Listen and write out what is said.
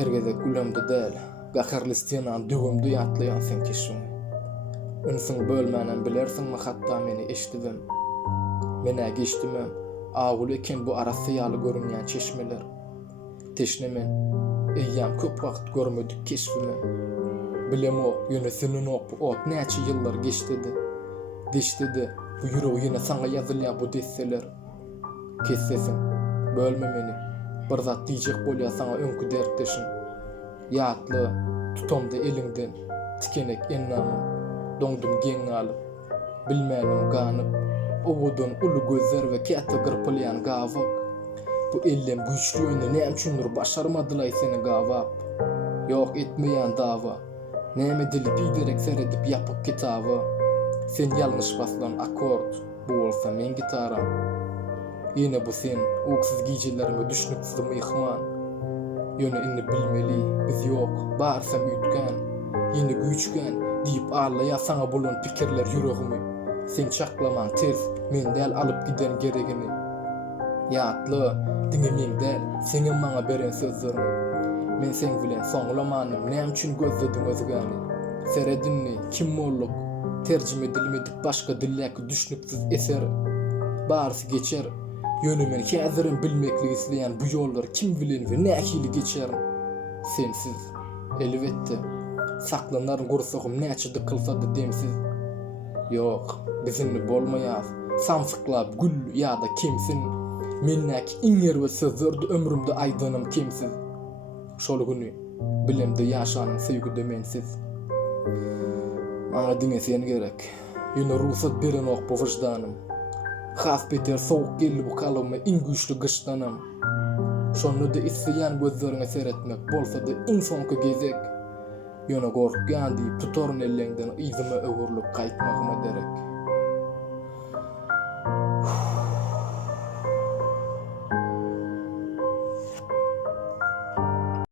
Hergedek gülemde däl, gakarly styenan dügümde ýatlaýan sen keşiň. Ünsüň bölmänen bilersiňmi hatda meni eşdibem. Mene geçdimem, aguly eken bu arasy ýaly görünýän çeşmeler. Teşnemen, eýýäm köp wagt görmedik keşfime. Bilemok, ýöne senin ok bu ot näçe ýyllar geçdidi. Deşdidi, bu ýüregi ýene saňa ýazylýan bu desseler. Kessesin, bölme meni. Bir zat diýjek bolýar saňa öňkü dertdeşim. Ýatly, tutamdy eliňden, tikenek ennamy, doňdum geň alyp, bilmänim ganyp, owudun uly gözler we käte gyrpylýan gawyk. Bu ellem güýçlüýüni näme üçindir başarmadylar seni gawap. Ýok etmeýän dawa, näme dili biderek seredip ýapyp kitaba. Sen ýalňyş baslan akord, bu bolsa men gitaram. Ýene bu sen, oksuz gijelerime düşnüpsiz myhman. Ýöne inni bilmeli, biz ýok, barsam üýtgän, ýene güýçgän, diýip ağlaýa saňa bolan pikirler ýüregimi. Sen çaklamaň tez, men däl alyp giden geregini. Ýatly, diňe men däl, seňem maňa beren sözlerini. Men sen bilen soňlamanym, näme üçin gözlediň özgäni. Seredinni, kim bolluk, terjime edilmedik başga dilläki düşnüpsiz eser. Barsy geçer, ýönümen häzirin bilmeklik isleýän bu ýollar kim bilen we nähili geçer. Sensiz, elbetde, saklanaryn gursagym näçe dykylsa-da demsiz. Ýok, bizimli bolmaýar, samsyklap gül ýa-da kimsin. Mennäki iňer we sözlerdi ömrümde aýdanym kimsiz. Şol güni, bilemde ýaşanyň sevgide mensiz. Maňa diňe sen gerek, ýöne ruhsat beren ok bu wyjdanym. Has beter soğuk geldi bu kalıma in güçlü gıştanam. Şonu da isleyen gözlerine seyretmek bolsa da insonka gezek. Yöne korkyan deyip tutorun ellenden izime öwürlüp kaytmağıma derek.